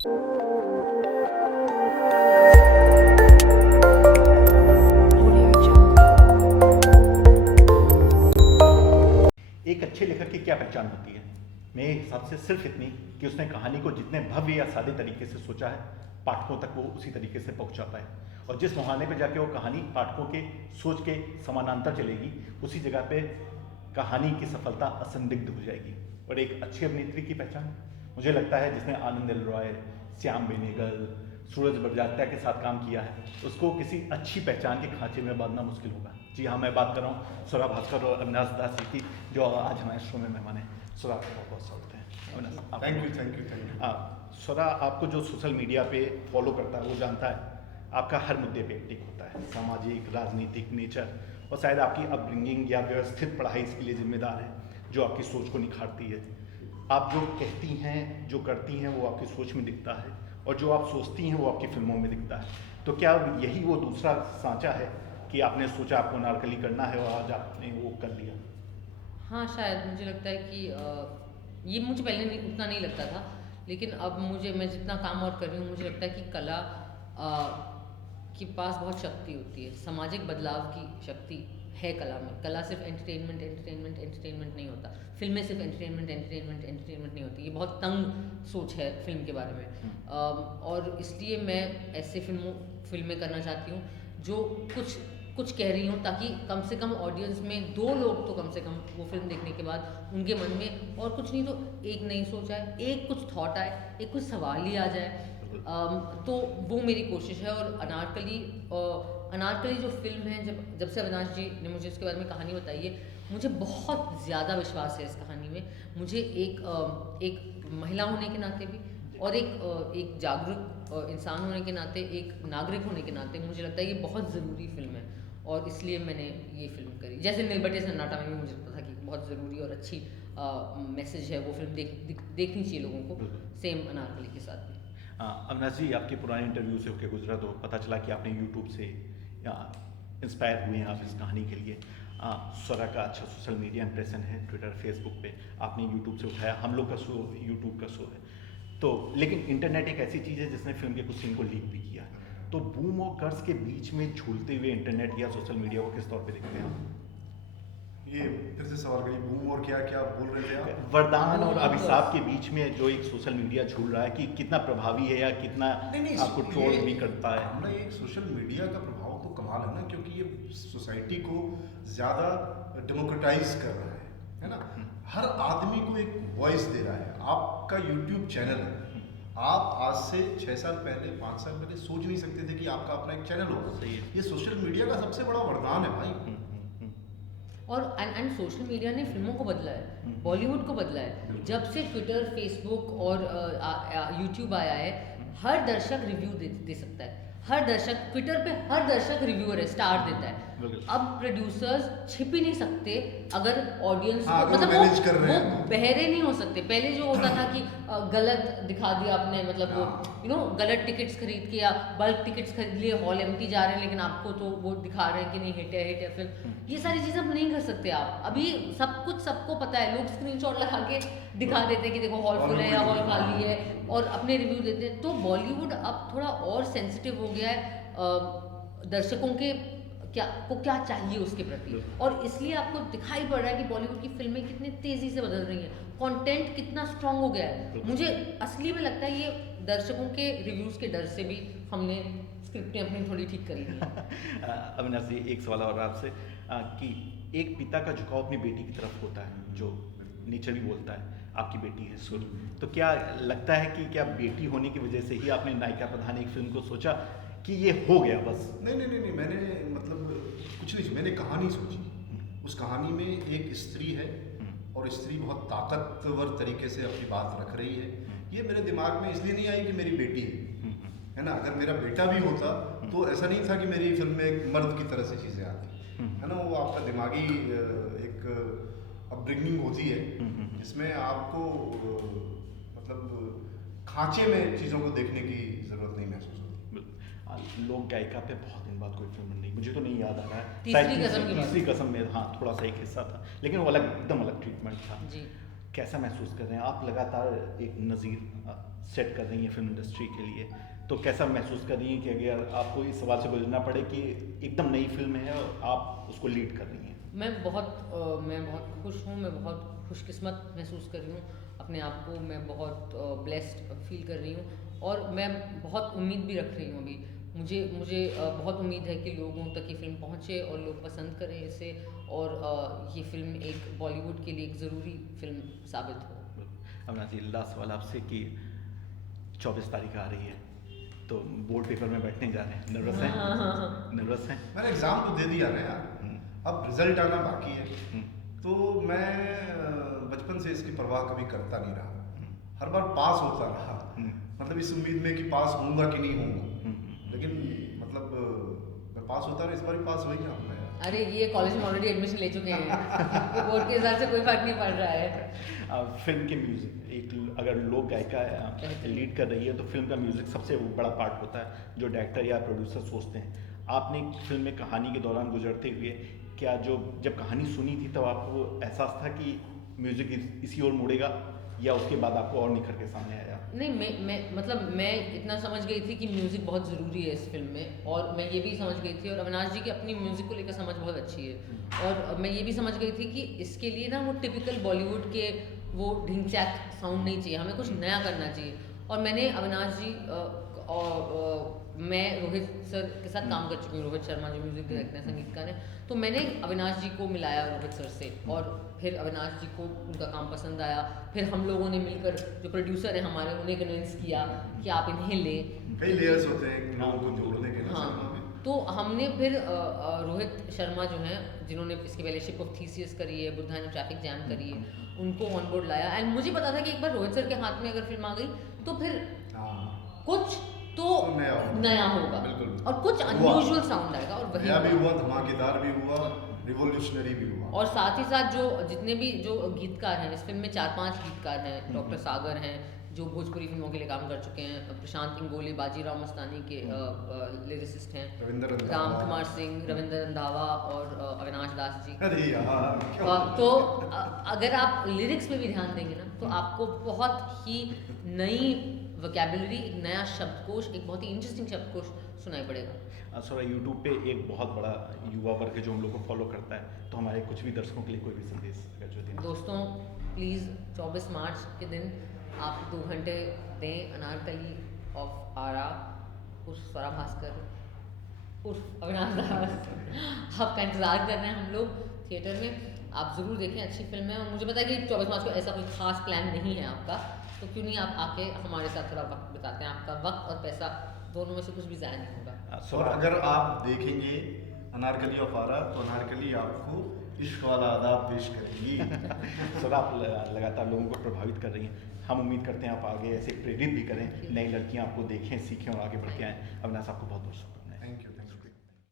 एक अच्छे लेखक की क्या पहचान होती है? मेरे हिसाब से सिर्फ इतनी कि उसने कहानी को जितने भव्य या सादे तरीके से सोचा है, पाठकों तक वो उसी तरीके से पहुंचा पाए। और जिस मुहाने पे जाके वो कहानी पाठकों के सोच के समानांतर चलेगी, उसी जगह पे कहानी की सफलता असंदिग्ध हो जाएगी। और एक अच्छी अभिनेत्री की पहचान, मुझे लगता है जिसने आनंद एल रॉय, श्याम बेनेगल, सूरज बड़जात्या के साथ काम किया है, उसको किसी अच्छी पहचान के खांचे में बांधना मुश्किल होगा। जी हाँ, मैं बात कर रहा हूँ स्वरा भास्कर और अविनाश दास जी की, जो आज हमारे शो में मेहमान है। स्वरा, बहुत बहुत स्वागत है। Thank you. स्वरा, आपको जो सोशल मीडिया पे फॉलो करता है वो जानता है आपका हर मुद्दे पे टिक होता है, सामाजिक, राजनीतिक, नेचर, और शायद आपकी अपब्रिंगिंग या व्यवस्थित पढ़ाई इसके लिए जिम्मेदार है, जो आपकी सोच को निखारती है। आप जो कहती हैं, जो करती हैं, वो आपकी सोच में दिखता है, और जो आप सोचती हैं वो आपकी फिल्मों में दिखता है। तो क्या यही वो दूसरा सांचा है कि आपने सोचा आपको अनारकली करना है और आज आपने वो कर लिया? हाँ, शायद मुझे लगता है कि ये मुझे पहले उतना नहीं लगता था, लेकिन अब मैं जितना काम और कर रही हूँ, मुझे लगता है कि कला के पास बहुत शक्ति होती है, सामाजिक बदलाव की शक्ति है कला में। कला सिर्फ एंटरटेनमेंट नहीं होता, फिल्में सिर्फ एंटरटेनमेंट नहीं होती। ये बहुत तंग सोच है फिल्म के बारे में। और इसलिए मैं ऐसे फिल्में करना चाहती हूँ जो कुछ कह रही हूँ, ताकि कम से कम ऑडियंस में 2 लोग तो कम से कम वो फिल्म देखने के बाद उनके मन में और कुछ नहीं तो एक नई सोच आए, एक कुछ थॉट आए, एक कुछ सवाल ही आ जाए। तो वो मेरी कोशिश है। और अनारकली जो फिल्म है, जब से अविनाश जी ने मुझे इसके बारे में कहानी बताई है, मुझे बहुत ज़्यादा विश्वास है इस कहानी में। मुझे एक महिला होने के नाते भी, और एक जागरूक इंसान होने के नाते, एक नागरिक होने के नाते, मुझे लगता है ये बहुत ज़रूरी फिल्म है, और इसलिए मैंने ये फिल्म करी। जैसे नीलबटे सन्नाटा में भी मुझे लगता था कि बहुत ज़रूरी और अच्छी मैसेज है, वो फिल्म देखनी चाहिए लोगों को। सेम अनारकली के साथ भी। अविनाश जी, आपके पुराने इंटरव्यू से होकर गुजरा तो पता चला कि आपने यूट्यूब से इंस्पायर हुए हैं आप इस कहानी के लिए। स्वरा का अच्छा सोशल मीडिया इंप्रेशन है, ट्विटर, फेसबुक पे आपने यूट्यूब से उठाया। हम लोग का शो यूट्यूब का शो है, तो लेकिन इंटरनेट एक ऐसी चीज़ है जिसने फिल्म के कुछ सीन को लीक भी किया। तो बूम और कर्ज के बीच में झूलते हुए इंटरनेट या सोशल मीडिया को किस तौर पे देखते हैं? ये फिर से सवाल करिए, बूम और क्या क्या बोल रहे थे आप? वरदान और अभिशाप के बीच में जो एक सोशल मीडिया झूल रहा है, कि कितना प्रभावी है या कितना आपको ट्रोल भी करता है? हमने एक सोशल मीडिया का प्रभाव तो कमाल है ना, क्योंकि ये सोसाइटी को ज़्यादा डेमोक्रेटाइज कर रहा है ना। हर आदमी को एक वॉइस दे रहा है। आपका यूट्यूब चैनल है, आप आज से 6 साल पहले, 5 साल पहले सोच नहीं सकते थे कि आपका अपना एक चैनल होगा। सही है। ये सोशल मीडिया का सबसे बड़ा वरदान है भाई। और सोशल मीडिया ने फिल्मों को बदला है, बॉलीवुड को बदला है। जब से ट्विटर, फेसबुक और यूट्यूब आया है, हर दर्शक रिव्यू दे सकता है। हर दर्शक ट्विटर पे, हर दर्शक रिव्यूअर है, स्टार देता है। अब प्रोड्यूसर्स छिप ही नहीं सकते अगर ऑडियंस हाँ, को, मतलब मैनेज कर रहे वो हैं। बहरे नहीं हो सकते। पहले जो होता था कि गलत दिखा दिया आपने, मतलब वो गलत टिकट्स खरीद के या बल्क टिकट्स खरीद लिए, हॉल एम्प्टी जा रहे हैं, लेकिन आपको तो वो दिखा रहे हैं कि नहीं, हिट है फिल्म। ये सारी चीज़ें अब नहीं कर सकते आप। अभी सब कुछ सबको पता है, लोग स्क्रीनशॉट लगा के दिखा देते हैं कि देखो हॉल फुल है या हॉल खाली है, और अपने रिव्यू देते हैं। तो बॉलीवुड अब थोड़ा और सेंसिटिव हो गया है दर्शकों के क्या चाहिए उसके प्रति, और इसलिए आपको दिखाई पड़ रहा है कि बॉलीवुड की फिल्में कितनी तेज़ी से बदल रही हैं, कंटेंट कितना स्ट्रांग हो गया है। मुझे असली में लगता है ये दर्शकों के रिव्यूज़ के डर से भी हमने स्क्रिप्टें अपनी थोड़ी ठीक करी थी। अविनाश जी, एक सवाल और आपसे, कि एक पिता का झुकाव अपनी बेटी की तरफ होता है, जो नेचर भी बोलता है। आपकी बेटी है सुर, तो क्या लगता है कि क्या बेटी होने की वजह से ही आपने नायिका प्रधान एक फिल्म को सोचा कि ये हो गया बस? नहीं, मैंने मतलब कुछ नहीं, मैंने कहानी सोची। उस कहानी में एक स्त्री है, और स्त्री बहुत ताकतवर तरीके से अपनी बात रख रही है। ये मेरे दिमाग में इसलिए नहीं आई कि मेरी बेटी है ना। अगर मेरा बेटा भी होता तो ऐसा नहीं था कि मेरी फिल्म में एक मर्द की तरह से चीज़ें आती, है ना। वो आपका दिमागी एक अपब्रिंगिंग होती है, जिसमें आपको मतलब खांचे में चीज़ों को देखने की ज़रूरत नहीं महसूस होती। लोक गायिका पे बहुत दिन बाद कोई फिल्म नहीं, मुझे तो नहीं याद आ रहा है। तीसरी कसम की बात। तीसरी कसम में हाँ, थोड़ा सा एक हिस्सा था, लेकिन वो अलग, एकदम अलग ट्रीटमेंट था। जी। कैसा महसूस कर रहे हैं आप? लगातार एक नज़ीर सेट कर रही हैं फिल्म इंडस्ट्री के लिए, तो कैसा महसूस कर रही हैं कि अगर आपको इस सवाल से गुजरना पड़े कि एकदम नई फिल्म है और आप उसको लीड कर रही हैं? मैं बहुत खुश हूँ, मैं बहुत खुशकिस्मत महसूस कर रही हूँ अपने आप को, मैं बहुत ब्लेस्ड फील कर रही हूँ और मैं बहुत उम्मीद भी रख रही हूँ अभी। मुझे मुझे बहुत उम्मीद है कि लोगों तक ये फ़िल्म पहुँचे और लोग पसंद करें इसे और ये फ़िल्म एक बॉलीवुड के लिए एक ज़रूरी फ़िल्म साबित हो। अविनाश जी, लास्ट सवाल आपसे कि 24 तारीख आ रही है तो बोर्ड पेपर में बैठने जा रहे हैं, नर्वस हैं? नर्वस हैं? मैंने एग्ज़ाम तो दे दिया ना यार, अब रिजल्ट आना बाकी है। तो मैं बचपन से इसकी परवाह कभी करता नहीं रहा, हर बार पास होता रहा, मतलब इस उम्मीद में कि पास होऊंगा कि नहीं होऊंगा, लेकिन मतलब मैं पास होता रहा, इस बार ही पास हो ही जाऊंगा यार। अरे ये कॉलेज में ऑलरेडी एडमिशन ले चुके हैं बोर्ड के हिसाब से कोई फर्क नहीं पड़ रहा है। फिल्म के म्यूज़िक, एक अगर लोक गायिका लीड कर रही है तो फिल्म का म्यूज़िक सबसे बड़ा पार्ट होता है जो डायरेक्टर या प्रोड्यूसर सोचते हैं। आपने फिल्म में कहानी के दौरान गुजरते हुए क्या जब कहानी सुनी थी तब आपको एहसास था कि म्यूज़िक इसी ओर मुड़ेगा या उसके बाद आपको और निखर के सामने आया? नहीं, मैं इतना समझ गई थी कि म्यूज़िक बहुत ज़रूरी है इस फिल्म में और मैं ये भी समझ गई थी और अविनाश जी की अपनी म्यूज़िक को लेकर समझ बहुत अच्छी है और मैं ये भी समझ गई थी कि इसके लिए ना वो टिपिकल बॉलीवुड के वो ढिंग चैक साउंड नहीं चाहिए, हमें कुछ नया करना चाहिए। और मैंने अविनाश जी और मैं रोहित सर के साथ काम कर चुकी हूँ, रोहित शर्मा जो म्यूज़िक डायरेक्टर हैं, संगीतकार हैं, तो मैंने अविनाश जी को मिलाया रोहित सर से और फिर अविनाश जी को उनका काम पसंद आया, फिर हम लोगों ने मिलकर जो प्रोड्यूसर हैं हमारे उन्हें कन्विंस किया कि आप इन्हें लें। कई लेयर्स होते हैं लोगों को जोड़ने के ना सिनेमा में। तो हमने फिर रोहित शर्मा जो हैं जिन्होंने इसके पहले शिप ऑफ थीसियस करी है, बुद्धा एंड ट्रैफिक जैम करी है, उनको ऑन बोर्ड लाया एंड मुझे पता था कि एक बार रोहित सर के हाथ में अगर फिल्म आ गई तो फिर कुछ तो नया होगा और कुछ अनयूजुअल साउंड आएगा और वही भी हुआ, धमाकेदार भी हुआ, रिवोल्यूशनरी भी हुआ। और साथ ही साथ जो जितने भी जो गीतकार हैं इस फिल्म में 4-5 गीतकार हैं, डॉक्टर सागर हैं जो भोजपुरी फिल्मों के लिए काम कर चुके हैं, प्रशांत इंगोले बाजीराव मस्तानी के लिरिसिस्ट हैं, राम कुमार सिंह, रविंद्र रंधावा और अविनाश दास जी। अरे यार तो अगर आप लिरिक्स में भी ध्यान देंगे ना तो आपको बहुत ही नई वोकैबुलरी, एक नया शब्दकोश, एक बहुत ही इंटरेस्टिंग शब्दकोश सुनाई पड़ेगा। सर यूट्यूब पे एक बहुत बड़ा युवा वर्ग है जो हम लोग को फॉलो करता है, तो हमारे कुछ भी दर्शकों के लिए कोई भी संदेश अगर जो देना? दोस्तों प्लीज़ 24 मार्च के दिन आप 2 घंटे दें अनारकली ऑफ आरा उर्फ स्वरा भास्कर उर्फ अविनाश दास आपका इंतज़ार कर रहे हैं हम लोग थिएटर में, आप ज़रूर देखें, अच्छी फिल्म है और मुझे पता है कि 24 मार्च को ऐसा कोई खास प्लान नहीं है आपका, तो क्यों नहीं आप आके हमारे साथ थोड़ा वक्त बिताते हैं, आपका वक्त और पैसा दोनों में से कुछ भी ज़ाया नहीं होगा। और अगर आप देखेंगे अनारकली ऑफ आरा तो अनारकली आपको इश्क वाला आदाब पेश करेंगी। सर आप लगातार लोगों को प्रभावित कर रही हैं, हम उम्मीद करते हैं आप आगे ऐसे प्रेरित भी करें, नई लड़कियां आपको देखें, सीखें और आगे बढ़ के आएँ। अविनाश आपको बहुत बहुत शुभकामनाएं। Thank you.